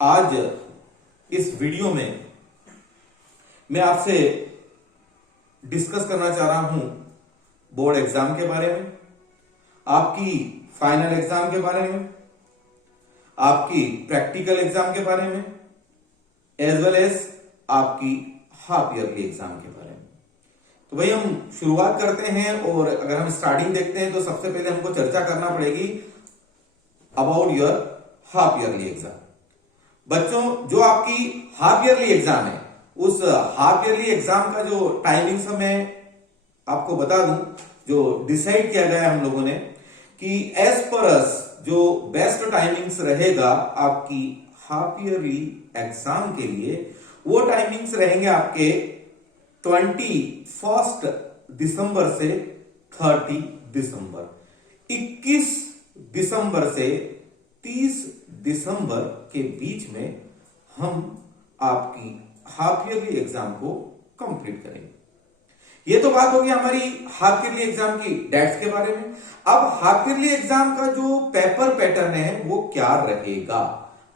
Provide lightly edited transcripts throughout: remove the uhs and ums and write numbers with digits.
आज इस वीडियो में मैं आपसे डिस्कस करना चाह रहा हूं बोर्ड एग्जाम के बारे में, आपकी फाइनल एग्जाम के बारे में, आपकी प्रैक्टिकल एग्जाम के बारे में, एज वेल एज आपकी हाफ ईयरली एग्जाम के बारे में। तो भाई हम शुरुआत करते हैं और अगर हम स्टार्टिंग देखते हैं तो सबसे पहले हमको चर्चा करना पड़ेगी about your half yearly exam. बच्चों, जो आपकी हाफ ईयरली एग्जाम है उस हाफ ईयरली एग्जाम का जो टाइमिंग समय आपको बता दूं, जो डिसाइड किया गया है हम लोगों ने कि एज पर अस जो बेस्ट टाइमिंग्स रहेगा आपकी हाफ ईयरली एग्जाम के लिए, वो टाइमिंग्स रहेंगे आपके 21 दिसंबर से 30 दिसंबर, 21 दिसंबर से 30 दिसंबर के बीच में हम आपकी हाफ ईयरली एग्जाम को कंप्लीट करेंगे। ये तो बात होगी हमारी हाफ ईयरली एग्जाम की डेट्स के बारे में। अब हाफ ईयरली एग्जाम का जो पेपर पैटर्न है वो क्या रहेगा,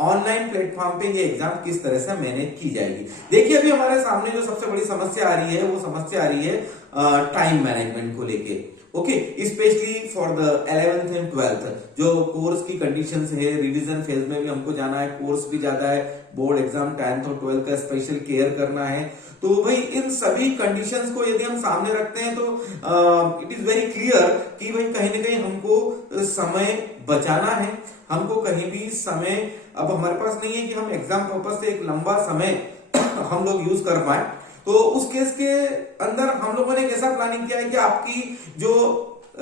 ऑनलाइन प्लेटफॉर्म पे ये एग्जाम किस तरह से मैनेज की जाएगी। देखिए, अभी हमारे सामने जो सबसे बड़ी समस्या आ रही है वो समस्या आ रही है टाइम मैनेजमेंट को लेके। Okay, specially for the 11th and 12th जो कोर्स की कंडीशंस है, रिवीजन फेज में भी हमको जाना है, कोर्स भी ज्यादा है, बोर्ड एग्जाम 10th और 12th का स्पेशल केयर करना है। तो भाई इन सभी कंडीशंस को यदि हम सामने रखते हैं तो इट इज वेरी क्लियर कि भाई कहीं ना कहीं हमको समय बचाना है, हमको कहीं भी समय अब हमारे पास नहीं है कि हम एग्जाम पर्पस से एक लंबा समय हम लोग यूज कर पाए। तो उस केस के अंदर हम लोगों ने एक ऐसा प्लानिंग किया है कि आपकी जो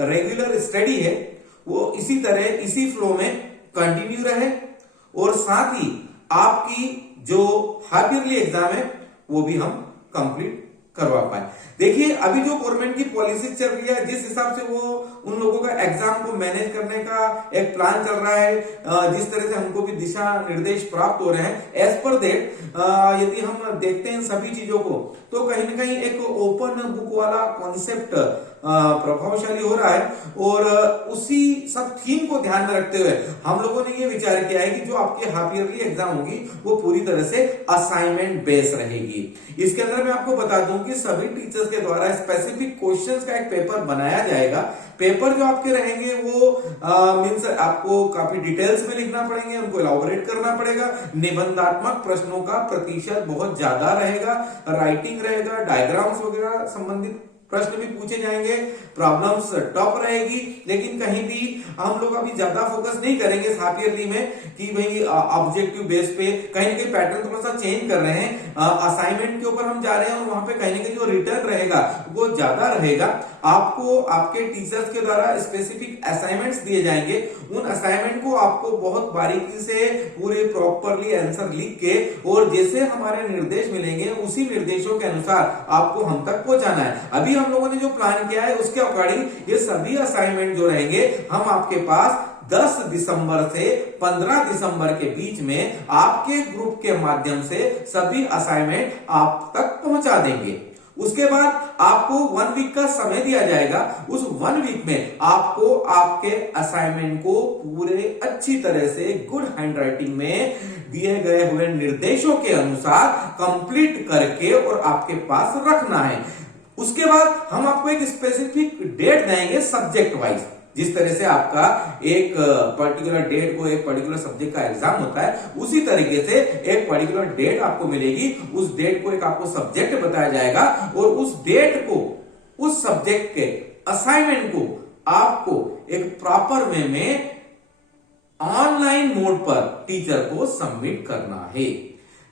रेगुलर स्टडी है वो इसी तरह इसी फ्लो में कंटिन्यू रहे और साथ ही आपकी जो हाफ ईयरली एग्जाम है वो भी हम कंप्लीट करवा पाए। देखिए, अभी जो गवर्नमेंट की पॉलिसी चल रही है, जिस हिसाब से वो उन लोगों का एग्जाम को मैनेज करने का एक प्लान चल रहा है, जिस तरह से हमको भी दिशा निर्देश प्राप्त हो रहे हैं, एज पर दैट यदि हम देखते हैं सभी चीजों को तो कहीं ना कहीं एक ओपन बुक वाला कॉन्सेप्ट प्रभावशाली हो रहा है। और उसी सब थीम को ध्यान में रखते हुए हम लोगों ने ये विचार किया है कि जो आपकी हाफ ईयरली एग्जाम होगी वो पूरी तरह से असाइनमेंट बेस्ड रहेगी। इसके अंदर मैं आपको बता दूं कि सभी टीचर्स के द्वारा स्पेसिफिक क्वेश्चंस का एक पेपर बनाया जाएगा। पेपर जो आपके रहेंगे वो मींस आपको काफी डिटेल्स में लिखना पड़ेंगे, उनको एलाबोरेट करना पड़ेगा। निबंधात्मक प्रश्नों का प्रतिशत बहुत ज्यादा रहेगा, राइटिंग रहेगा, डायग्राम्स वगैरह संबंधित प्रश्न भी पूछे जाएंगे, प्रॉब्लम्स टफ रहेगी। लेकिन कहीं भी हम लोग अभी ज्यादा फोकस नहीं करेंगे हाफ ईयरली में कि भाई ऑब्जेक्टिव बेस पे, कहीं ना कहीं पैटर्न थोड़ा सा चेंज कर रहे हैं, असाइनमेंट के ऊपर हम जा रहे हैं और वहां पे कहीं ना कहीं जो रिटर्न रहेगा वो ज्यादा रहेगा। आपको आपके टीचर्स के द्वारा स्पेसिफिक असाइनमेंट्स दिए जाएंगे, उन असाइनमेंट को आपको बहुत बारीकी से पूरे प्रॉपरली आंसर लिख के और जैसे हमारे निर्देश मिलेंगे उसी निर्देशों के अनुसार आपको हम तक पहुंचाना है। अभी हम लोगों ने जो प्लान किया है उसके अकॉर्डिंग ये सभी असाइनमेंट जो रहेंगे हम आपके पास 10 दिसंबर से 15 दिसंबर के बीच में आपके ग्रुप के माध्यम से सभी असाइनमेंट आप तक पहुंचा देंगे। उसके बाद आपको 1 वीक का समय दिया जाएगा। उस 1 वीक में आपको आपके असाइनमेंट को पूरे अच्छी तरह से गुड हैंडराइटिंग में दिए गए हुए निर्देशों के अनुसार कंप्लीट करके और आपके पास रखना है। उसके बाद हम आपको एक स्पेसिफिक डेट देंगे सब्जेक्ट वाइज। जिस तरह से आपका एक पर्टिकुलर डेट को एक पर्टिकुलर सब्जेक्ट का एग्जाम होता है, उसी तरीके से एक पर्टिकुलर डेट आपको मिलेगी। उस डेट को एक आपको सब्जेक्ट बताया जाएगा और उस डेट को, उस सब्जेक्ट के असाइनमेंट को आपको एक प्रॉपर वे में ऑनलाइन मोड पर टीचर को सबमिट करना है।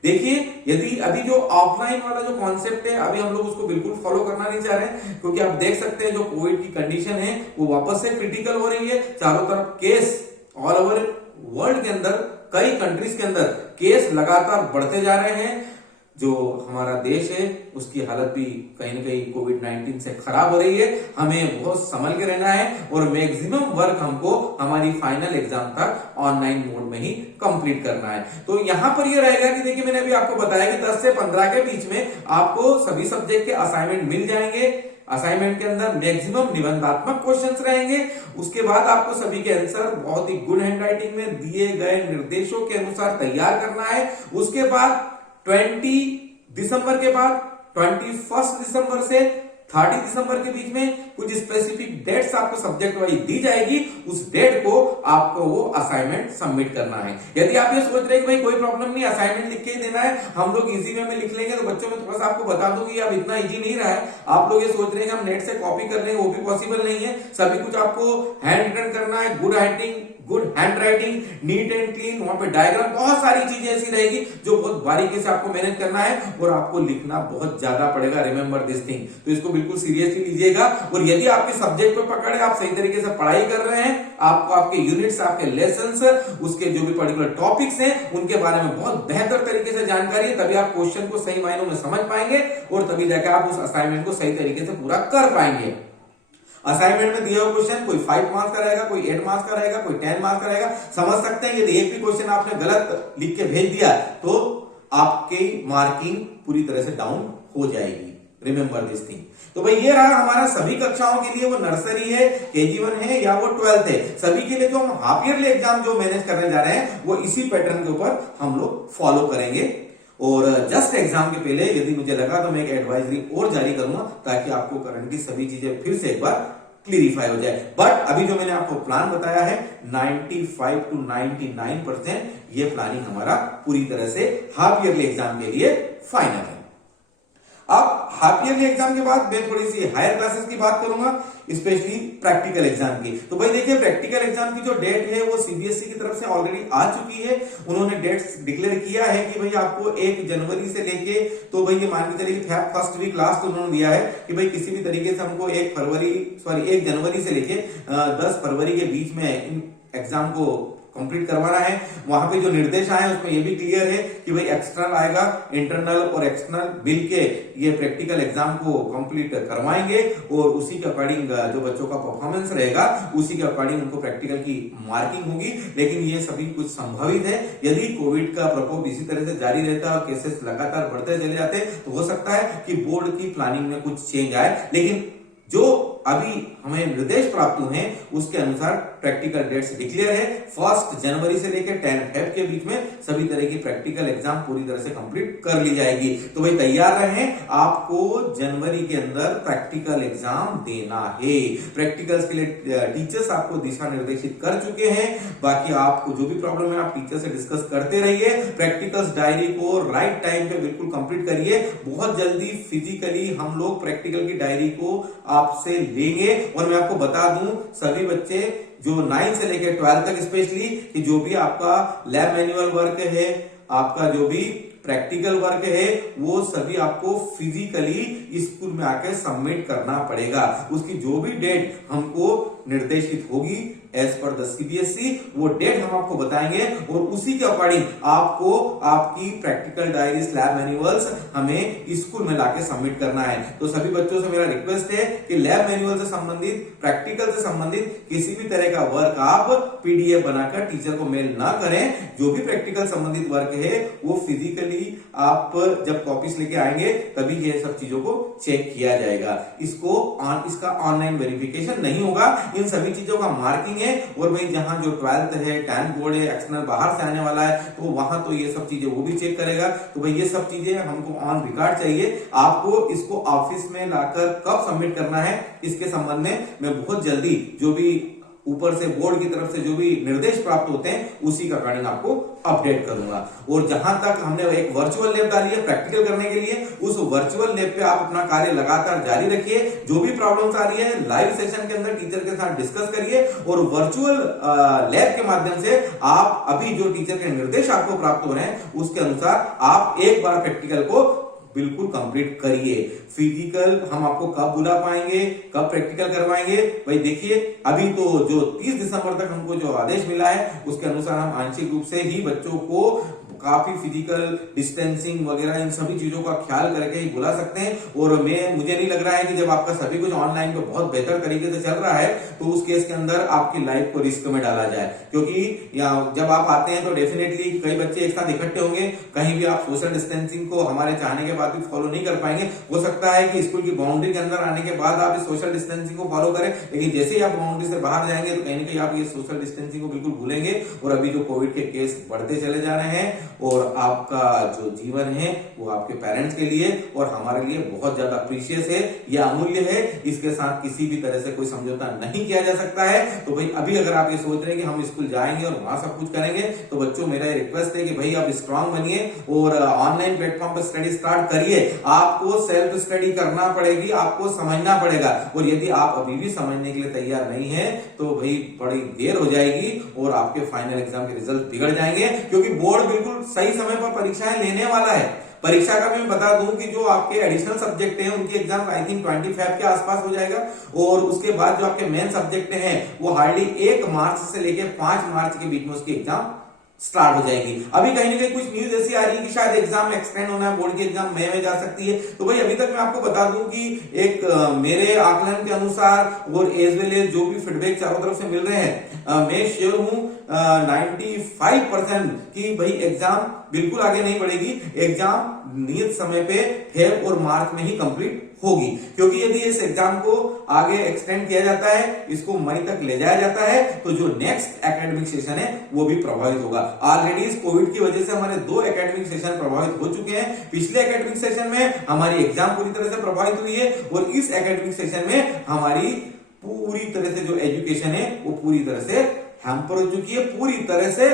देखिए, यदि अभी जो ऑफलाइन वाला जो कॉन्सेप्ट है अभी हम लोग उसको बिल्कुल फॉलो करना नहीं चाह रहे हैं, क्योंकि आप देख सकते हैं जो कोविड की कंडीशन है वो वापस से क्रिटिकल हो रही है। चारों तरफ केस ऑल ओवर वर्ल्ड के अंदर, कई कंट्रीज के अंदर केस लगातार बढ़ते जा रहे हैं। जो हमारा देश है उसकी हालत भी कहीं ना कहीं कोविड-19 से खराब हो रही है। हमें बहुत संभल के रहना है और मैक्सिमम वर्क हमको हमारी फाइनल एग्जाम तक ऑनलाइन मोड में ही कंप्लीट करना है। तो यहां पर ये रहेगा कि देखिए, मैंने अभी आपको बताया कि 10 से 15 के बीच में आपको सभी सब्जेक्ट के असाइनमेंट मिल जाएंगे। असाइनमेंट के अंदर मैक्सिमम निबंधात्मक क्वेश्चंस रहेंगे। उसके बाद आपको सभी के आंसर बहुत ही गुड हैंडराइटिंग में दिए गए निर्देशों के अनुसार तैयार करना है। उसके बाद 20 दिसंबर के बाद 21 दिसंबर से 30 दिसंबर के बीच में कुछ स्पेसिफिक डेट्स आपको सब्जेक्ट वाइज दी जाएगी। उस डेट को आपको वो असाइनमेंट सबमिट करना है। यदि आप ये सोच रहे हैं कि भाई कोई प्रॉब्लम नहीं, असाइनमेंट लिख के ही देना है, हम लोग इजी वे में लिख लेंगे, तो बच्चों में थोड़ा सा आपको बता दूं कि अब इतना इजी नहीं रहा है। आप लोग ये सोच रहे हैं कि हम नेट से कॉपी कर लेंगे, वो भी पॉसिबल नहीं है। सभी कुछ आपको हैंड रिटन करना है, good hand writing, neat and clean, वहां पे डायग्राम, बहुत सारी चीजें ऐसी रहेगी जो बहुत बारीकी से आपको मैनेज करना है और आपको लिखना बहुत ज्यादा पड़ेगा। रिमेंबर दिस थिंग, तो इसको बिल्कुल सीरियसली लीजिएगा। और यदि आपके सब्जेक्ट पे पकड़ है, आप सही तरीके से पढ़ाई कर रहे हैं, आपको आपके यूनिट्स, आपके लेसन्स, उसके जो भी पर्टिकुलर टॉपिक्स हैं उनके बारे में बहुत बेहतर तरीके से जानकारी है, तभी आप क्वेश्चन को सही मायनों में समझ पाएंगे और तभी जाकर आप उस असाइनमेंट को सही तरीके से पूरा कर पाएंगे। असाइनमेंट में दिया हुआ क्वेश्चन कोई 5 मार्क्स का रहेगा, कोई 8 मार्क्स का रहेगा, कोई 10 मार्क्स का रहेगा। समझ सकते हैं यदि एक भी क्वेश्चन आपने गलत लिख के भेज दिया तो आपकी मार्किंग पूरी तरह से डाउन हो जाएगी। Remember this thing. तो भाई ये रहा हमारा सभी कक्षाओं के लिए, वो नर्सरी है, KG1 है या वो 12th है, सभी के लिए जो हम हाफ ईयरली एग्जाम जो मैनेज करने जा रहे हैं वो इसी पैटर्न के ऊपर हम लोग फॉलो करेंगे। और जस्ट एग्जाम के पहले यदि मुझे लगा तो मैं एक एडवाइजरी और जारी करूंगा ताकि आपको करंट की सभी चीजें फिर से एक बार क्लियरिफाई हो जाए। बट अभी जो मैंने आपको प्लान बताया है 95 to 99% ये प्लानिंग हमारा पूरी तरह से हाफ ईयरली एग्जाम के लिए फाइनल है। अब हाफ ईयरली एग्जाम के बाद मैं थोड़ी सी हायर क्लासेस की बात करूंगा, स्पेशली प्रैक्टिकल एग्जाम की। तो भाई देखिए, प्रैक्टिकल एग्जाम की जो डेट है वो CBSE की तरफ से ऑलरेडी आ चुकी है। उन्होंने डेट्स डिक्लेयर किया है कि भाई आपको 1 जनवरी से लेके, तो भाई ये मान के चलिए फर्स्ट वीक लास्ट उन्होंने दिया है कि भाई किसी भी तरीके से हमको 1 जनवरी से लेके 10 फरवरी के बीच में एग्जाम को कंप्लीट करवाना है। वहां पे जो निर्देश आए हैं उसमें ये भी क्लियर है कि भाई एक्सटर्नल आएगा, इंटरनल और एक्सटर्नल मिल के ये प्रैक्टिकल एग्जाम को कंप्लीट करवाएंगे और उसी के अकॉर्डिंग जो बच्चों का परफॉर्मेंस रहेगा उसी के अकॉर्डिंग उनको प्रैक्टिकल की मार्किंग होगी। लेकिन ये सभी कुछ संभावित है, यदि कोविड का प्रकोप इसी तरह से जारी रहता है और केसेस लगातार बढ़ते चले जाते तो हो सकता है कि बोर्ड की प्लानिंग में कुछ चेंज आए। लेकिन जो अभी हमें निर्देश प्राप्त हुए हैं उसके अनुसार प्रैक्टिकल डेट्स डिक्लेयर है। 1 जनवरी से लेकर 10 फेब के बीच में सभी तरह की प्रैक्टिकल एग्जाम पूरी तरह से कंप्लीट कर ली जाएगी। तो भाई तैयार रहें, आपको जनवरी के अंदर प्रैक्टिकल एग्जाम देना है। प्रैक्टिकल्स के लिए टीचर्स आपको दिशा निर्देशित कर चुके हैं। बाकी आपको जो भी प्रॉब्लम है आप टीचर से डिस्कस करते रहिए। प्रैक्टिकल्स डायरी को राइट टाइम पे बिल्कुल कंप्लीट करिए। बहुत जल्दी फिजिकली हम लोग प्रैक्टिकल की डायरी को आपसे लेंगे। और मैं आपको बता दूं, सभी बच्चे जो 9 से लेकर 12 तक स्पेशली, कि जो भी आपका लैब मैनुअल वर्क है, आपका जो भी प्रैक्टिकल वर्क है, वो सभी आपको फिजिकली स्कूल में आकर सबमिट करना पड़ेगा। उसकी जो भी डेट हमको निर्देशित होगी एज पर द CBSE, वो डेट हम आपको बताएंगे और उसी के अकॉर्डिंग आपको आपकी प्रैक्टिकल डायरी, लैब मैनुअल्स हमें स्कूल में लाके सबमिट करना है। तो सभी बच्चों से मेरा रिक्वेस्ट है कि लैब मैनुअल से संबंधित, प्रैक्टिकल से संबंधित किसी भी तरह का वर्क आप PDF बनाकर टीचर को मेल ना करें। जो भी प्रैक्टिकल संबंधित वर्क है वो फिजिकली आप जब कॉपीज लेके आएंगे तभी ये सब चीजों को चेक किया जाएगा। इसका ऑनलाइन वेरिफिकेशन नहीं होगा। इन सभी चीजों का मार्किंग है। और भाई जहां जो 12th है, 10th बोर्ड है, एक्सटर्नल बाहर से आने वाला है, तो वहां तो ये सब चीजें वो भी चेक करेगा। तो भाई ये सब चीजें हमको ऑन रिकॉर्ड चाहिए। आपको इसको ऑफिस में लाकर कब सबमिट करना है इसके संबंध में मैं बहुत जल्दी जो भी ऊपर से बोर्ड की तरफ से जो भी निर्देश प्राप्त होते हैं उसी का अकॉर्डिंग आपको अपडेट करूंगा। और जहां तक हमने एक वर्चुअल लैब डाली है प्रैक्टिकल करने के लिए, उस वर्चुअल लैब पे आप अपना कार्य लगातार जारी रखिए। जो भी प्रॉब्लम्स आ रही है लाइव सेशन के अंदर टीचर के साथ डिस्कस करिए और वर्चुअल लैब के माध्यम से आप अभी जो टीचर के निर्देश आपको प्राप्त हो रहे हैं उसके अनुसार आप एक बार प्रैक्टिकल को बिल्कुल कंप्लीट करिए। फिजिकल हम आपको कब बुला पाएंगे, कब प्रैक्टिकल करवाएंगे, भाई देखिए अभी तो जो 30 दिसंबर तक हमको जो आदेश मिला है उसके अनुसार हम आंशिक रूप से ही बच्चों को काफी फिजिकल डिस्टेंसिंग वगैरह इन सभी चीजों का ख्याल करके ही बुला सकते हैं। और मुझे नहीं लग रहा है कि जब आपका सभी कुछ ऑनलाइन पे बहुत बेहतर तरीके से चल रहा है तो उस केस के अंदर आपकी लाइफ को रिस्क में डाला जाए, क्योंकि जब आप आते हैं तो डेफिनेटली कई बच्चे एक साथ इकट्ठे होंगे, कहीं भी आप सोशल डिस्टेंसिंग को हमारे चाहने के बाद भी फॉलो नहीं कर पाएंगे। हो सकता है कि स्कूल की बाउंड्री के अंदर आने के बाद आप इस सोशल डिस्टेंसिंग को फॉलो करें, लेकिन जैसे ही आप बाउंड्री से बाहर जाएंगे तो कहीं ना कहीं आप ये सोशल डिस्टेंसिंग को बिल्कुल भूलेंगे। और अभी जो कोविड के केस बढ़ते चले जा रहे हैं और आपका जो जीवन है वो आपके पेरेंट्स के लिए और हमारे लिए बहुत ज्यादा प्रीशियस है, यह अमूल्य है, इसके साथ किसी भी तरह से कोई समझौता नहीं किया जा सकता है। तो भाई अभी अगर आप ये सोच रहे हैं कि हम स्कूल जाएंगे और वहां सब कुछ करेंगे, तो बच्चों मेरा रिक्वेस्ट है कि भाई आप स्ट्रांग बनिए और ऑनलाइन प्लेटफॉर्म पर स्टडी स्टार्ट करिए। आपको सेल्फ स्टडी करना पड़ेगी, आपको समझना पड़ेगा, और यदि आप अभी भी समझने के लिए तैयार नहीं है तो भाई बड़ी देर हो जाएगी और आपके फाइनल एग्जाम के रिजल्ट बिगड़ जाएंगे, क्योंकि बोर्ड बिल्कुल सही समय पर परीक्षाएं लेने वाला है। परीक्षा का मैं बता दूं कि जो आपके एडिशनल सब्जेक्ट हैं उनके एग्जाम आई थिंक 25 के आसपास हो जाएगा, और उसके बाद जो आपके मेन सब्जेक्ट हैं वो हार्डली 1 मार्च से लेकर 5 मार्च के बीच में उसकी एग्जाम स्टार्ट हो जाएगी। अभी कहीं ना कहीं कुछ न्यूज ऐसी आ रही है कि शायद एग्जाम एक्सटेंड होना है, बोर्ड की एग्जाम मई में जा सकती है। तो भाई अभी तक मैं आपको बता दूं कि एक मेरे आकलन के अनुसार और एज वेल एज जो भी फीडबैक चारों तरफ से मिल रहे हैं, मैं श्योर हूं 95% कि भाई एग्जाम बिल्कुल आगे नहीं बढ़ेगी, एग्जाम नियत समय पे फेब और मार्च में ही कंप्लीट होगी। क्योंकि यदि इस एग्जाम को आगे एक्सटेंड किया जाता है, इसको मई तक ले जाया जाता है, तो जो नेक्स्ट एकेडमिक सेशन है वो भी प्रभावित होगा। ऑलरेडी इस कोविड की वजह से हमारे 2 एकेडमिक सेशन प्रभावित हो चुके हैं। पिछले एकेडमिक सेशन में हमारी एग्जाम पूरी तरह से प्रभावित हुई है, और इस एकेडमिक सेशन में हमारी पूरी तरह से जो एजुकेशन है वो पूरी तरह से हैम्पर हो चुकी है, पूरी तरह से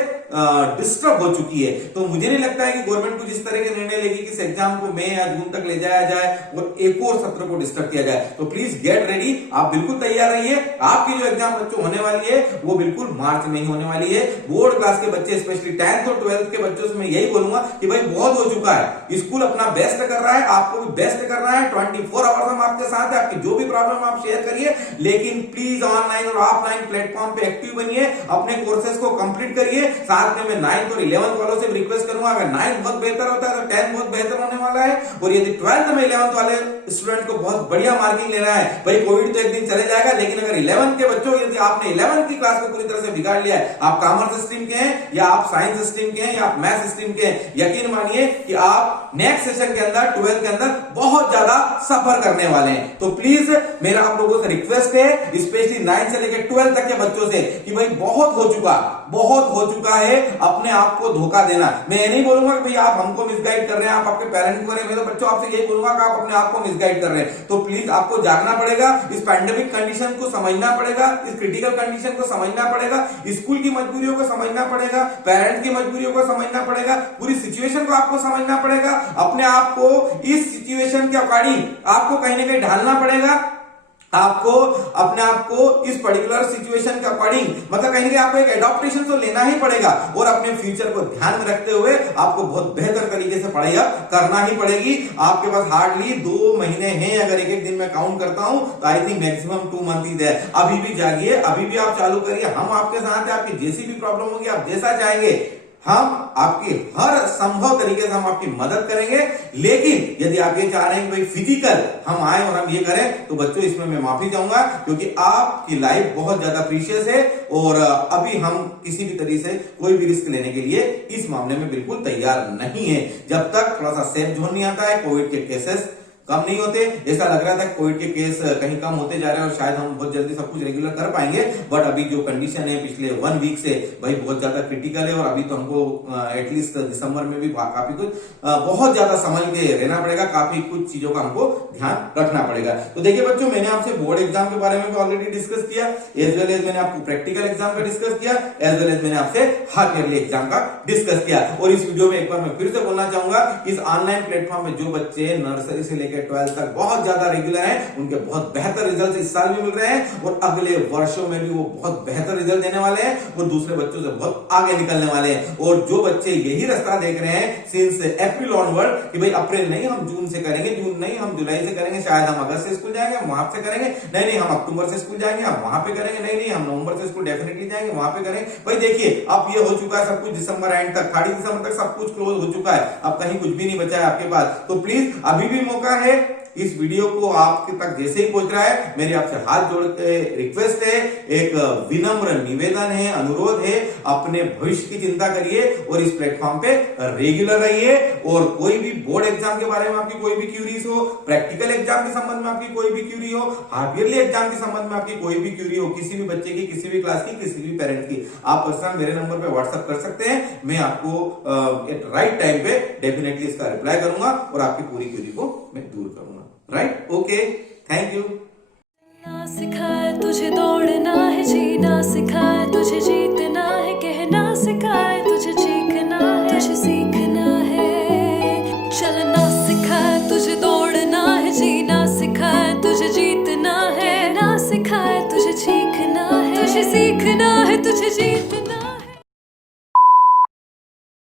डिस्टर्ब हो चुकी है। तो मुझे नहीं लगता है कि गवर्नमेंट कुछ इस तरह के निर्णय लेगी कि इस एग्जाम को मई या जून तक ले जाया जाए और एक और सत्र को डिस्टर्ब किया जाए। तो प्लीज गेट रेडी, आप बिल्कुल तैयार रहिए। आपकी जो एग्जाम बच्चों होने वाली है वो बिल्कुल मार्च में ही होने वाली है। बोर्ड क्लास के बच्चे स्पेशली 10th और 12th के बच्चों से मैं यही बोलूंगा कि भाई बहुत हो चुका है, स्कूल अपना बेस्ट कर रहा है, आपको भी बेस्ट करना है। 24 आवर्स हम आपके साथ है, आपकी जो भी प्रॉब्लम आप शेयर करिए, लेकिन प्लीज ऑनलाइन और ऑफलाइन प्लेटफॉर्म पे एक्टिव बनिए, अपने कोर्सेज को कंप्लीट करिए। साथ में मैं 9th और 11th वालों से रिक्वेस्ट करूंगा, अगर 9th बहुत बेहतर होता है तो 10th बहुत बेहतर होने वाला है, और यदि 12th में 11th वाले स्टूडेंट को बहुत बढ़िया मार्किंग लेना है, भाई कोविड तो एक दिन चले जाएगा, लेकिन अगर 11th के बच्चों, यदि आपने 11th की क्लास को पूरी तरह से बिगाड़ लिया है, आप कॉमर्स स्ट्रीम के हैं या आप साइंस स्ट्रीम के हैं या आप मैथ स्ट्रीम के हैं, यकीन मानिए कि आप नेक्स्ट सेशन के अंदर 12th के अंदर बहुत ज्यादा सफर करने वाले हैं। तो प्लीज मेरा आप लोगों से रिक्वेस्ट है, स्पेशली 9th से लेकर 12th तक के बच्चों से, कि भाई बहुत हो चुका है अपने आप को धोखा देना। मैं ये नहीं बोलूंगा कि भाई आप हमको मिसगाइड कर रहे हैं, आप आपके पेरेंट्स को कर रहे हैं, मैं तो बच्चों आपसे यही बोलूंगा कि आप अपने आप को मिसगाइड कर रहे हैं। तो प्लीज आपको जागना पड़ेगा, इस पैंडेमिक कंडीशन को समझना पड़ेगा, इस क्रिटिकल कंडीशन को समझना पड़ेगा, स्कूल की मजबूरियों को समझना पड़ेगा, पेरेंट्स की मजबूरियों को समझना पड़ेगा, पूरी सिचुएशन को आपको समझना पड़ेगा, अपने आप को इस सिचुएशन के अकॉर्डिंग आपको कहीं ना कहीं ढालना पड़ेगा, आपको अपने आप को इस पर्टिकुलर सिचुएशन के अकॉर्डिंग, मतलब कहीं ना कहीं आपको एक एडॉप्टेशन तो लेना ही पड़ेगा, और अपने फ्यूचर को ध्यान में रखते हुए आपको बहुत बेहतर तरीके से पढ़ाई करना ही पड़ेगी। आपके पास हार्डली 2 महीने हैं, अगर एक दिन में काउंट करता हूं तो आई थिंक मैक्सिमम 2 मंथ ही है। अभी भी जागिए, अभी भी आप चालू करिए, हम आपके साथ हैं। आपकी जैसी भी प्रॉब्लम होगी, आप जैसा चाहेंगे, हम आपकी हर संभव तरीके से हम आपकी मदद करेंगे। लेकिन यदि आप ये चाह रहे हैं कि भाई फिजिकल हम आए और हम ये करें, तो बच्चों इसमें मैं माफी चाहूंगा, क्योंकि आपकी लाइफ बहुत ज्यादा प्रीशियस है, और अभी हम किसी भी तरीके से कोई भी रिस्क लेने के लिए इस मामले में बिल्कुल तैयार नहीं है, जब तक थोड़ा सा सेफ जोन नहीं आता है, कोविड के केसेस कम नहीं होते। ऐसा लग रहा था कोविड के केस कहीं कम होते जा रहे हैं और शायद हम बहुत जल्दी सब कुछ रेगुलर कर पाएंगे, बट अभी जो कंडीशन है पिछले 1 वीक से भाई बहुत ज्यादा क्रिटिकल है, और अभी तो हमको एटलीस्ट दिसंबर में भी काफी कुछ बहुत ज्यादा संभल के रहना पड़ेगा, काफी कुछ चीजों का हमको ध्यान रखना पड़ेगा। तो देखिए बच्चों, मैंने आपसे बोर्ड एग्जाम के बारे में भी ऑलरेडी डिस्कस किया, एज वेल एज मैंने आपको प्रैक्टिकल एग्जाम का डिस्कस किया, एज वेल एज मैंने आपसे हाफ ईयरली एग्जाम का डिस्कस किया। और इस वीडियो में एक बार मैं फिर से बोलना चाहूंगा, इस ऑनलाइन प्लेटफॉर्म में जो बच्चे नर्सरी से लेकर लेकर 12th तक बहुत ज्यादा रेगुलर हैं, उनके बहुत बेहतर रिजल्ट इस साल भी मिल रहे हैं और अगले वर्षों में भी वो बहुत बेहतर रिजल्ट देने वाले हैं और दूसरे बच्चों से बहुत आगे निकलने वाले हैं। और जो बच्चे यही रास्ता देख रहे हैं सिंस अप्रैल ऑनवर्ड कि भाई अप्रैल नहीं हम जून से करेंगे, जून नहीं हम जुलाई से करेंगे, शायद हम अगस्त से स्कूल जाएंगे, हम वहां से करेंगे, नहीं हम अक्टूबर से स्कूल जाएंगे, हम वहां पे करेंगे, नहीं हम नवंबर से स्कूल डेफिनेटली जाएंगे, वहां पे करेंगे। भाई देखिए अब ये हो चुका है सब कुछ, दिसंबर एंड तक 30 दिसंबर तक सब कुछ क्लोज हो चुका है, अब कहीं कुछ भी नहीं बचा है आपके पास। तो प्लीज अभी भी मौका है, इस वीडियो को आपके तक जैसे ही पहुंच रहा है मेरी आपसे हाथ जोड़ के रिक्वेस्ट है, एक विनम्र निवेदन है, अनुरोध है, अपने भविष्य की चिंता करिए और इस प्लेटफॉर्म पे रेगुलर रहिए। और कोई भी बोर्ड एग्जाम के बारे में आपकी कोई भी क्यूरीज हो, प्रैक्टिकल एग्जाम के संबंध में आपकी कोई भी क्यूरी हो, हाफ ईयरली एग्जाम के संबंध में आपकी कोई भी क्यूरी हो, किसी भी बच्चे की, किसी भी क्लास की, किसी भी पेरेंट की, आप पर्सनल मेरे नंबर पे व्हाट्सएप कर सकते हैं। मैं आपको एट राइट टाइम पे डेफिनेटली इसका रिप्लाई करूंगा और आपकी पूरी क्यूरी को मैं दूर करूंगा। Right, okay, thank you. सिखाए तुझे दौड़ना है, जीना सिखाए तुझे जीते